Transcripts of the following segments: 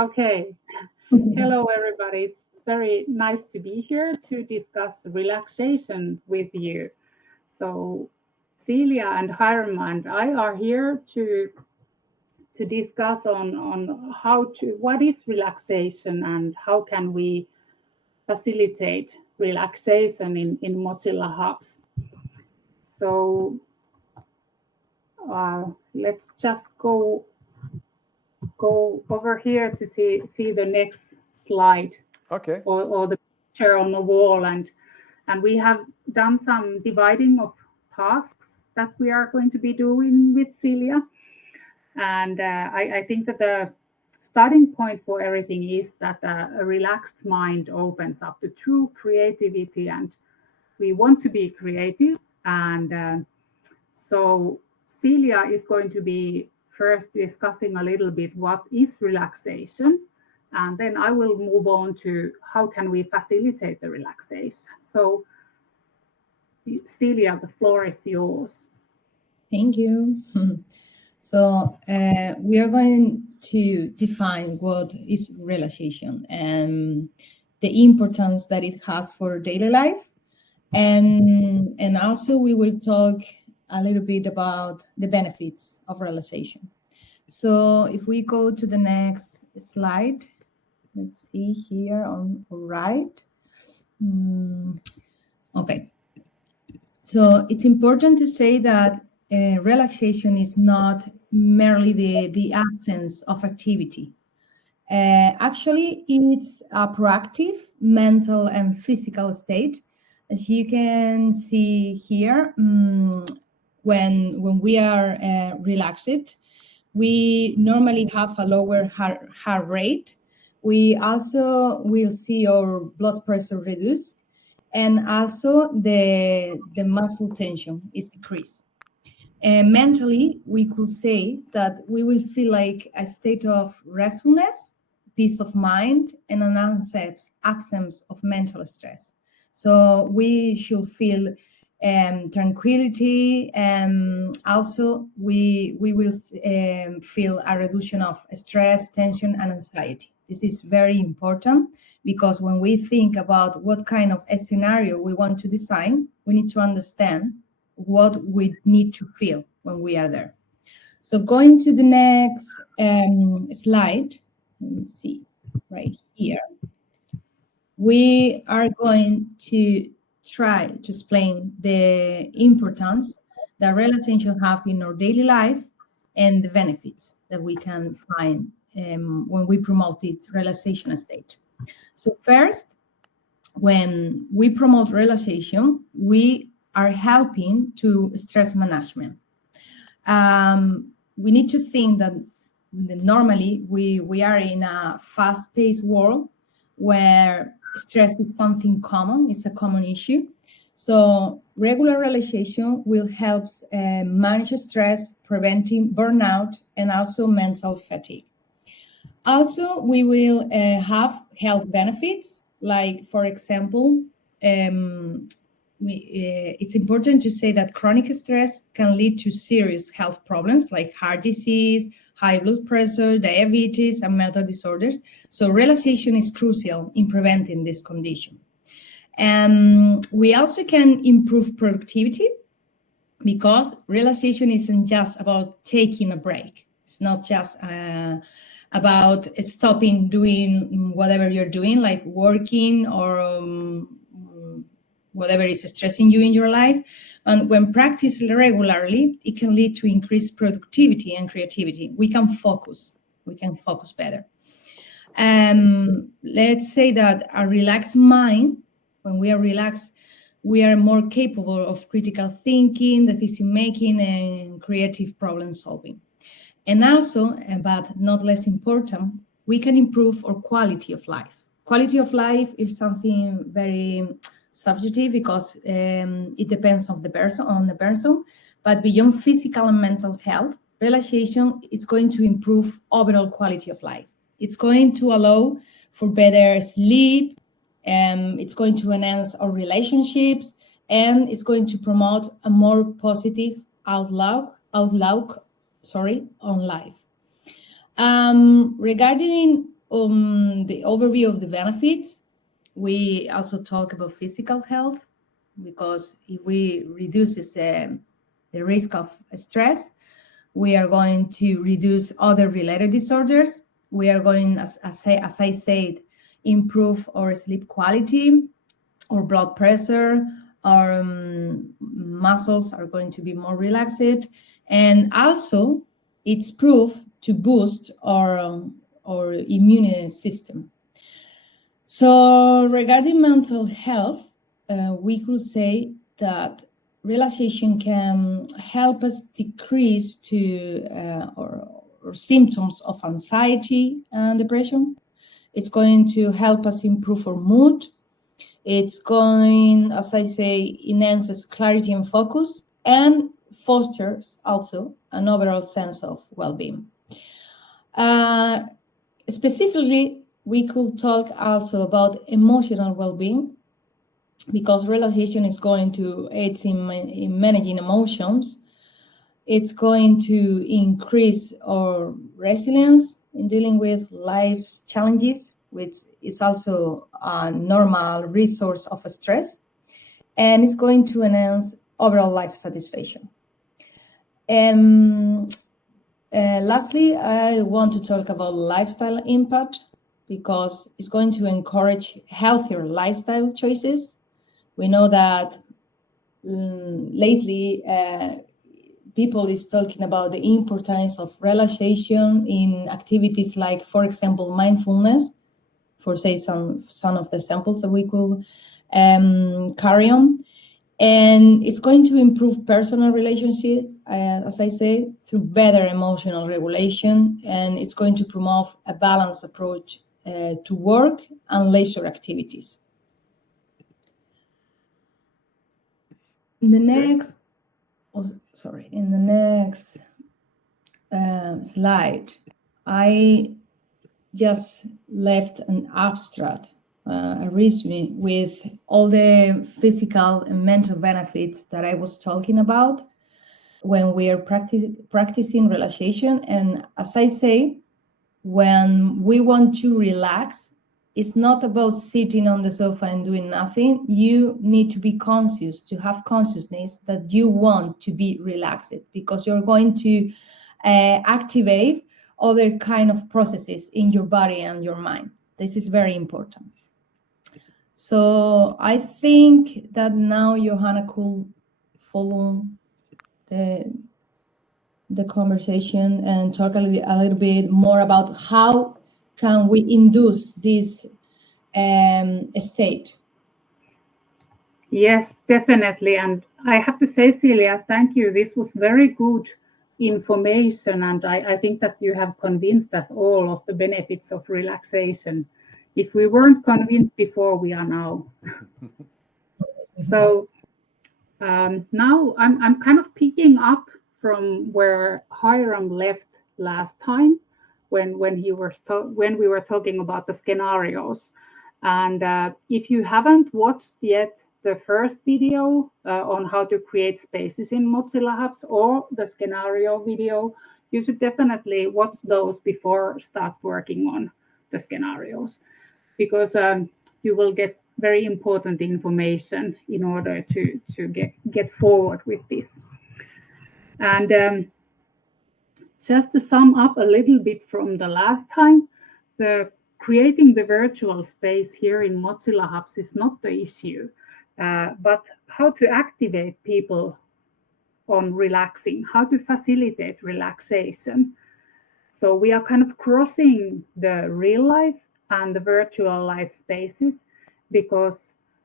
Okay. Hello, everybody. It's very nice to be here to discuss relaxation with you. So, Celia and Hiram and I are here to discuss on what is relaxation and how can we facilitate relaxation in Mozilla hubs. So, let's just go over here to see the next slide. Okay. Or the picture on the wall, and we have done some dividing of tasks that we are going to be doing with Celia. And I think that the starting point for everything is that a relaxed mind opens up to true creativity, and we want to be creative. And so Celia is going to be first discussing a little bit what is relaxation, and then I will move on to how can we facilitate the relaxation. So Celia, the floor is yours. Thank you. So we are going to define what is relaxation and the importance that it has for daily life. And also we will talk a little bit about the benefits of relaxation. So if we go to the next slide, let's see here on the right. Okay. So it's important to say that relaxation is not merely the absence of activity. Actually, it's a proactive mental and physical state. As you can see here, when we are relaxed, we normally have a lower heart rate. We also will see our blood pressure reduce, and also the muscle tension is decreased. And mentally, we could say that we will feel like a state of restfulness, peace of mind, and an absence of mental stress. So we should feel tranquility, and also we will feel a reduction of stress, tension, and anxiety. This is very important because when we think about what kind of a scenario we want to design, we need to understand what we need to feel when we are there. So going to the next slide, let me see, right here. We are going to try to explain the importance that relaxation have in our daily life and the benefits that we can find when we promote this relaxation state. So first, when we promote relaxation, we are helping to stress management. We need to think that normally we are in a fast-paced world where stress is something common, it's a common issue. So regular relaxation will help manage stress, preventing burnout, and also mental fatigue. Also, we will have health benefits, like, for example, it's important to say that chronic stress can lead to serious health problems like heart disease, high blood pressure, diabetes, and mental disorders. So relaxation is crucial in preventing this condition. We also can improve productivity because relaxation isn't just about taking a break. It's not just about stopping doing whatever you're doing, like working or whatever is stressing you in your life. And when practiced regularly, it can lead to increased productivity and creativity. We can focus better. Let's say that a relaxed mind, when we are relaxed, we are more capable of critical thinking, decision making, and creative problem solving. And also, but not less important, we can improve our quality of life. Quality of life is something very subjective because it depends on the person. But beyond physical and mental health, relaxation is going to improve overall quality of life. It's going to allow for better sleep, it's going to enhance our relationships, and it's going to promote a more positive outlook on life. Regarding the overview of the benefits, we also talk about physical health, because if we reduces the risk of stress, we are going to reduce other related disorders. We are going, as I said, improve our sleep quality, our blood pressure, our muscles are going to be more relaxed, and also it's proof to boost our immune system. So regarding mental health, we could say that relaxation can help us decrease to or symptoms of anxiety and depression. It's going to help us improve our mood. It's going, as I say, enhances clarity and focus, and fosters also an overall sense of well-being. Specifically, we could talk also about emotional well-being, because relaxation is going to aid in managing emotions. It's going to increase our resilience in dealing with life's challenges, which is also a normal resource of stress, and it's going to enhance overall life satisfaction. Lastly, I want to talk about lifestyle impact, because it's going to encourage healthier lifestyle choices. We know that lately people is talking about the importance of relaxation in activities like, for example, mindfulness, for say some of the samples that we could carry on. And it's going to improve personal relationships, as I say, through better emotional regulation, and it's going to promote a balanced approach to work and leisure activities. In the next, slide, I just left an abstract, a resume with all the physical and mental benefits that I was talking about when we are practicing relaxation. And as I say, when we want to relax, it's not about sitting on the sofa and doing nothing. You need to be conscious, to have consciousness that you want to be relaxed, because you're going to activate other kind of processes in your body and your mind. This is very important. So I think that now Johanna could follow the conversation and talk a little bit more about how can we induce this state. Yes, definitely. And I have to say, Celia, thank you. This was very good information. And I think that you have convinced us all of the benefits of relaxation. If we weren't convinced before, we are now. So now I'm kind of picking up from where Hiram left last time when we were talking about the scenarios. And if you haven't watched yet the first video on how to create spaces in Mozilla Hubs, or the scenario video, you should definitely watch those before start working on the scenarios, because you will get very important information in order to get forward with this. And just to sum up a little bit from the last time, creating the virtual space here in Mozilla Hubs is not the issue, but how to activate people on relaxing, how to facilitate relaxation. So we are kind of crossing the real life and the virtual life spaces, because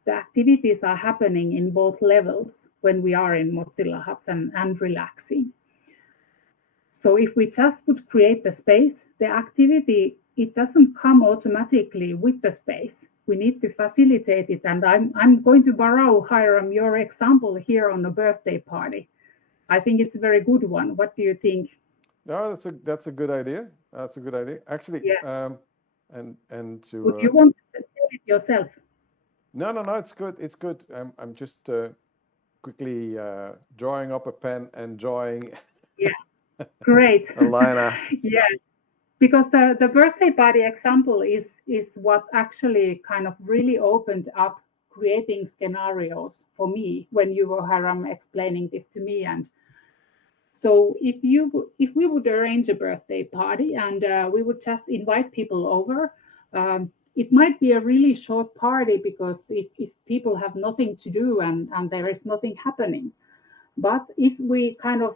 the activities are happening in both levels when we are in Mozilla Hubs and relaxing. So if we just would create the space, the activity, it doesn't come automatically with the space. We need to facilitate it. And I'm going to borrow, Hiram, your example here on a birthday party. I think it's a very good one. What do you think? No, that's a good idea. That's a good idea. Actually, yeah. And to. Would you want to say it yourself? No, it's good. It's good. I'm just quickly drawing up a pen and drawing. Yeah, great. A liner. Yeah. because the birthday party example is what actually kind of really opened up creating scenarios for me when you were, Hiram, explaining this to me. And so if we would arrange a birthday party and we would just invite people over, it might be a really short party because if people have nothing to do and there is nothing happening. But if we kind of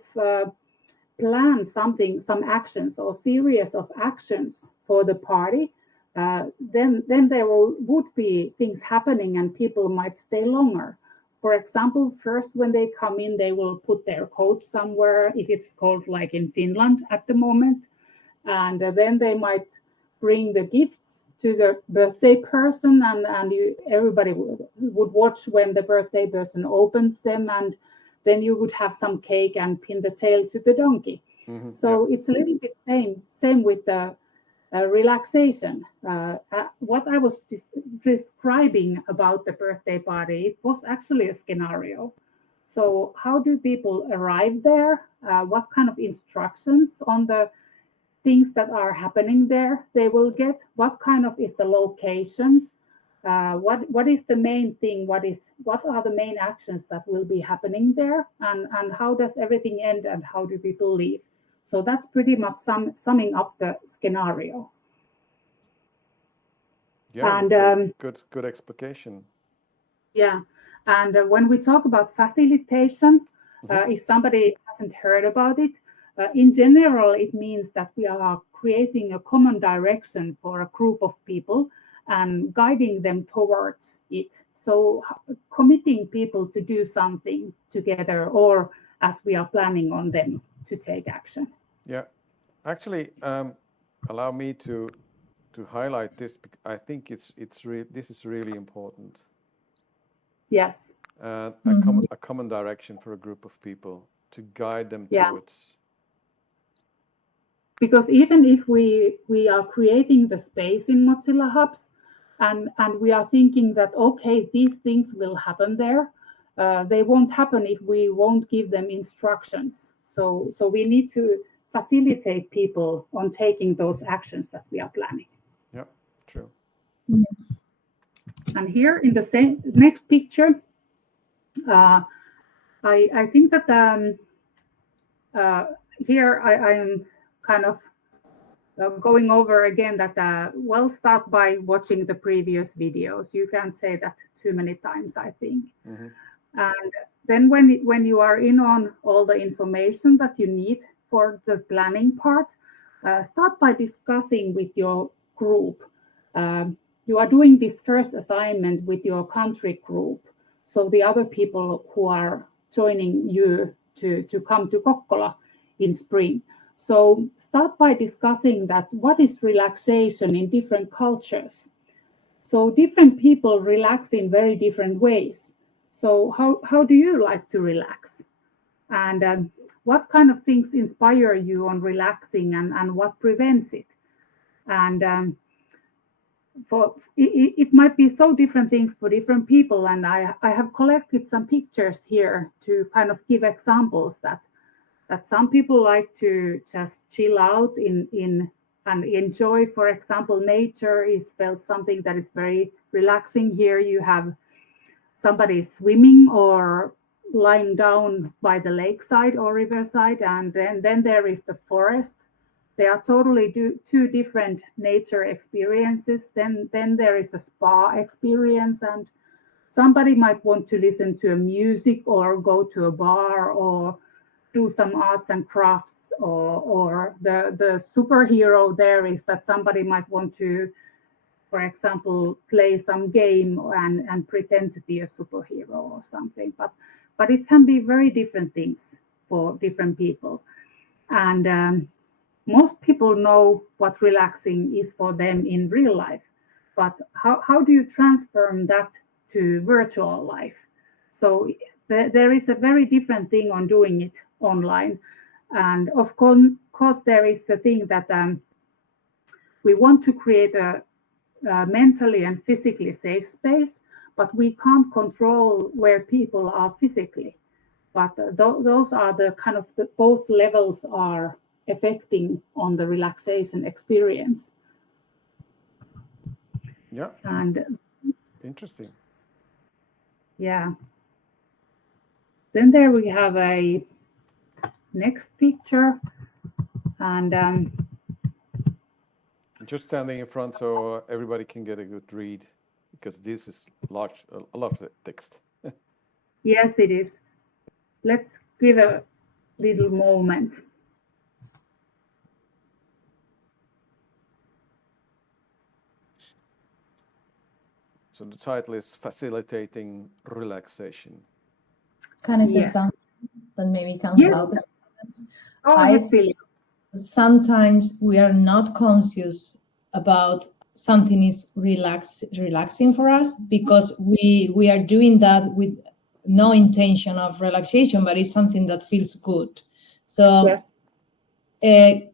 plan something, some actions or series of actions for the party, then there would be things happening and people might stay longer. For example, first when they come in, they will put their coat somewhere, if it's cold like in Finland at the moment. And then they might bring the gifts to the birthday person, and everybody would watch when the birthday person opens them, and then you would have some cake and pin the tail to the donkey. Mm-hmm. So it's a little bit same with the relaxation. What I was describing about the birthday party, it was actually a scenario. So how do people arrive there? What kind of instructions on the things that are happening there they will get? What kind of is the location? What is the main thing? What are the main actions that will be happening there? And how does everything end and how do people leave? So that's pretty much summing up the scenario. Yeah, And that's a good explication. yeah, and when we talk about facilitation, if somebody hasn't heard about it, in general, it means that we are creating a common direction for a group of people and guiding them towards it. So committing people to do something together, or as we are planning on them to take action. Yeah, actually, allow me to highlight this. I think this is really important. Yes. A common direction for a group of people to guide them towards. Because even if we are creating the space in Mozilla Hubs, and we are thinking that, okay, these things will happen there, they won't happen if we won't give them instructions. So we need to facilitate people on taking those actions that we are planning. Yeah, true. And here in the next picture, I think that here I am kind of going over again that well, start by watching the previous videos. You can't say that too many times, I think. Mm-hmm. And then when you are in on all the information that you need for the planning part, start by discussing with your group. You are doing this first assignment with your country group, so the other people who are joining you to come to Kokkola in spring. So start by discussing that what is relaxation in different cultures. So different people relax in very different ways. So how do you like to relax? And what kind of things inspire you on relaxing, and what prevents it? And it might be so different things for different people. And I have collected some pictures here to kind of give examples that some people like to just chill out in and enjoy. For example, nature is felt something that is very relaxing. Here you have somebody swimming or lying down by the lakeside or riverside, and then there is the forest. They are totally two different nature experiences. Then there is a spa experience, and somebody might want to listen to a music or go to a bar or do some arts and crafts, or the superhero there is that somebody might want to, for example, play some game and pretend to be a superhero or something. But it can be very different things for different people. And most people know what relaxing is for them in real life, but how do you transform that to virtual life? So there is a very different thing on doing it online. And of course, there is the thing that we want to create a mentally and physically safe space, but we can't control where people are physically. But those are the kind of both levels are affecting on the relaxation experience. Yeah. And interesting. Yeah. Then there we have a next picture, and Just standing in front so everybody can get a good read, because this is large, a lot of text. yes, it is. Let's give a little moment. So the title is Facilitating Relaxation. Can I say Yes. something that maybe can Yes. help us? Go ahead, Celia. Sometimes we are not conscious about something is relaxing for us, because we are doing that with no intention of relaxation, but it's something that feels good. So Yes.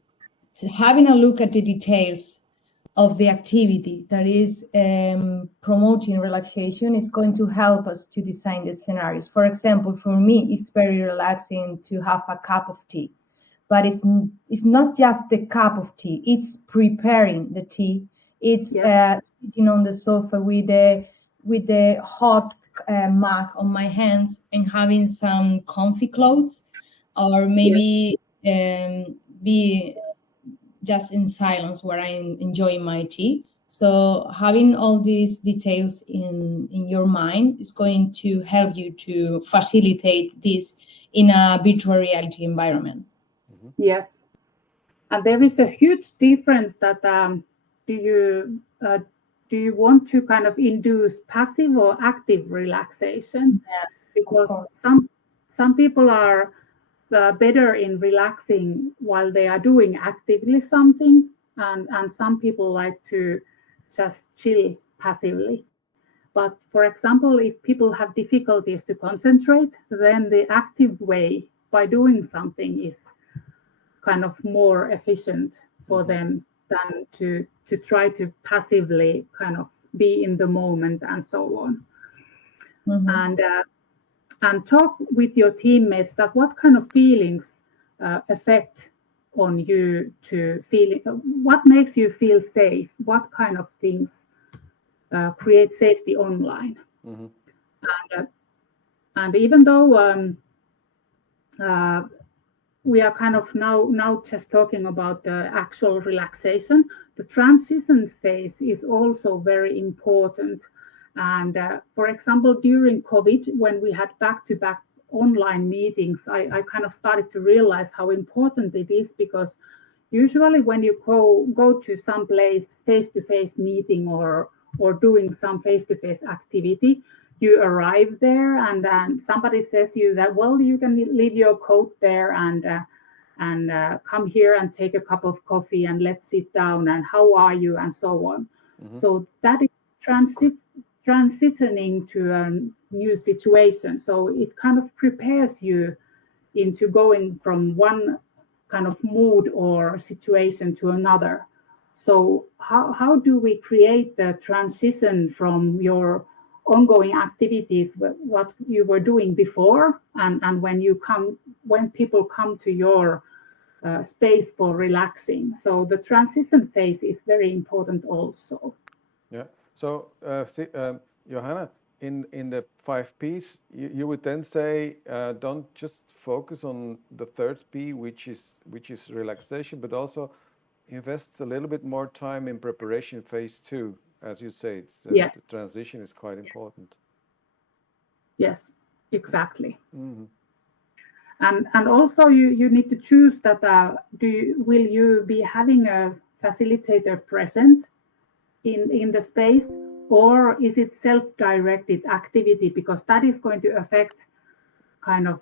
having a look at the details of the activity that is promoting relaxation is going to help us to design the scenarios. For example, for me, it's very relaxing to have a cup of tea. But it's not just the cup of tea, it's preparing the tea. It's sitting on the sofa with the hot mug on my hands and having some comfy clothes, or maybe be just in silence where I'm enjoying my tea. So having all these details in your mind is going to help you to facilitate this in a virtual reality environment. Yes. And there is a huge difference that do you want to kind of induce passive or active relaxation? Yeah, because some people are better in relaxing while they are doing actively something, and some people like to just chill passively. But for example, if people have difficulties to concentrate, then the active way by doing something is kind of more efficient for them than to try to passively kind of be in the moment and so on. And talk with your teammates that what kind of feelings affect on you to feel, what makes you feel safe, what kind of things create safety online. And even though we are kind of now just talking about the actual relaxation, the transition phase is also very important. And for example, during COVID, when we had back-to-back online meetings, I kind of started to realize how important it is, because usually when you go to some place, face-to-face meeting or doing some face-to-face activity, you arrive there and then somebody says you that, well, you can leave your coat there and come here and take a cup of coffee and let's sit down and how are you and so on. So that is transitioning to a new situation. So it kind of prepares you into going from one kind of mood or situation to another. So how do we create the transition from your ongoing activities, what you were doing before, and when people come to your space for relaxing? So the transition phase is very important also. Yeah. So Johanna, in the 5 Ps, you would then say don't just focus on the third P, which is relaxation, but also invest a little bit more time in preparation phase 2. As you say, it's the transition is quite important. Yes, exactly. And also you need to choose that will you be having a facilitator present in the space, or is it self-directed activity, because that is going to affect kind of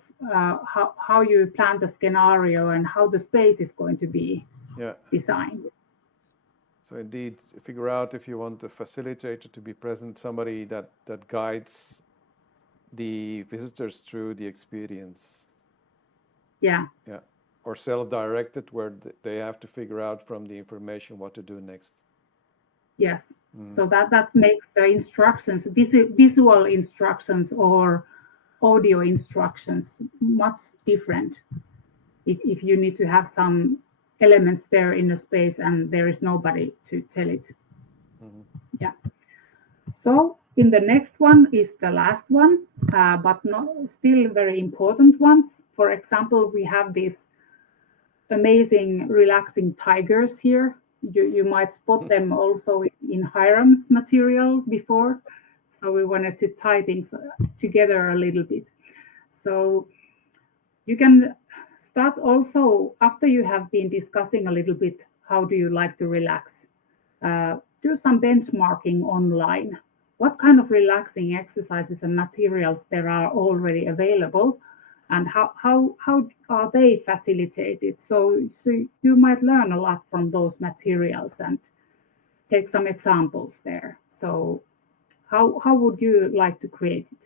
how you plan the scenario and how the space is going to be designed. So indeed, figure out if you want the facilitator to be present, somebody that guides the visitors through the experience. Yeah. Or self-directed, where they have to figure out from the information what to do next. Yes. So that makes the instructions, visual instructions or audio instructions, much different. If you need to have some elements there in the space and there is nobody to tell it. Yeah. So in the next one is the last one, but not still very important ones. For example, we have these amazing relaxing tigers here. You might spot them also in Hiram's material before. So we wanted to tie things together a little bit. So you can start also after you have been discussing a little bit, how do you like to relax? Do some benchmarking online. What kind of relaxing exercises and materials there are already available, and how are they facilitated? So you might learn a lot from those materials and take some examples there. So how would you like to create it?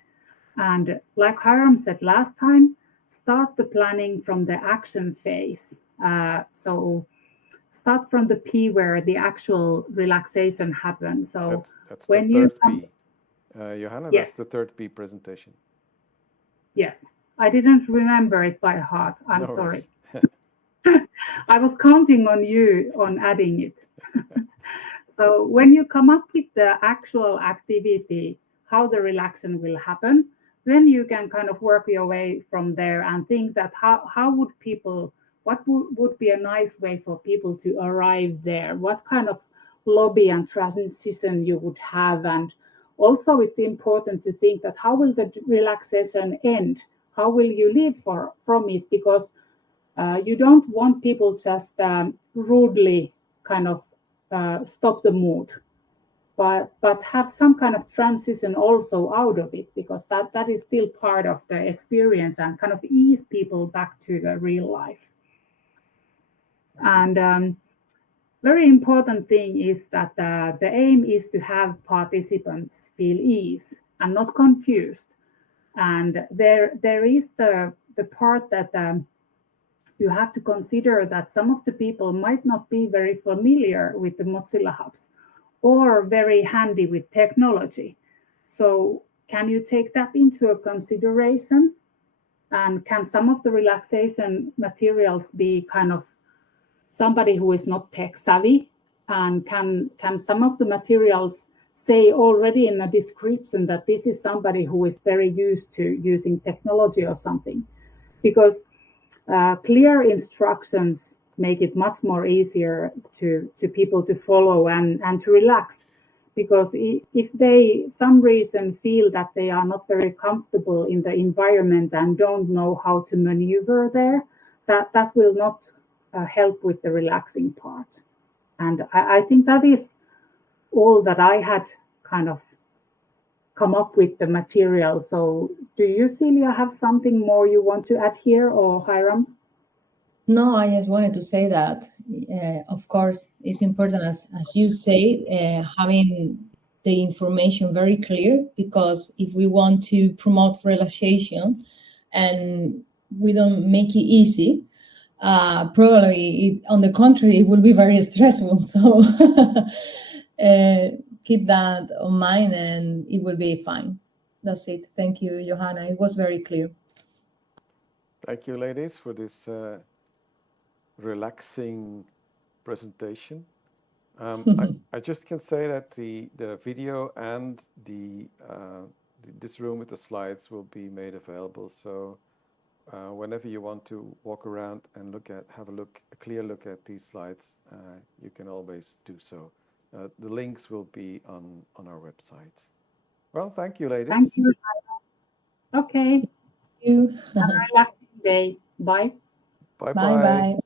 And like Hiram said last time, start the planning from the action phase. So start from the P where the actual relaxation happens. So that's when the you third P. Johanna, yes. That's the third P presentation. Yes, I didn't remember it by heart. I'm No sorry. worries. I was counting on you on adding it. So when you come up with the actual activity, how the relaxation will happen, then you can kind of work your way from there and think that how would people, what would be a nice way for people to arrive there? What kind of lobby and transition you would have? And also it's important to think that how will the relaxation end? How will you live from it? Because you don't want people just rudely kind of stop the mood, but have some kind of transition also out of it, because that is still part of the experience and kind of ease people back to the real life. And very important thing is that the aim is to have participants feel ease and not confused. And there is the part that you have to consider that some of the people might not be very familiar with the Mozilla hubs or very handy with technology. So can you take that into a consideration? And can some of the relaxation materials be kind of somebody who is not tech savvy? And can some of the materials say already in a description that this is somebody who is very used to using technology or something? Because clear instructions make it much more easier to people to follow and to relax. Because if they some reason feel that they are not very comfortable in the environment and don't know how to maneuver there, that will not help with the relaxing part. And I think that is all that I had kind of come up with the material. So do you, Celia, have something more you want to add here, or Hiram? No, I just wanted to say that, of course, it's important, as you say, having the information very clear, because if we want to promote relaxation and we don't make it easy, probably, on the contrary, it will be very stressful. So keep that on mind and it will be fine. That's it. Thank you, Johanna. It was very clear. Thank you, ladies, for this relaxing presentation. I just can say that the video and this room with the slides will be made available. So whenever you want to walk around and have a clear look at these slides, you can always do so. The links will be on our website. Well, thank you, ladies. Thank you. Okay. Thank you. Have a relaxing day. Bye. Bye-bye. Bye-bye.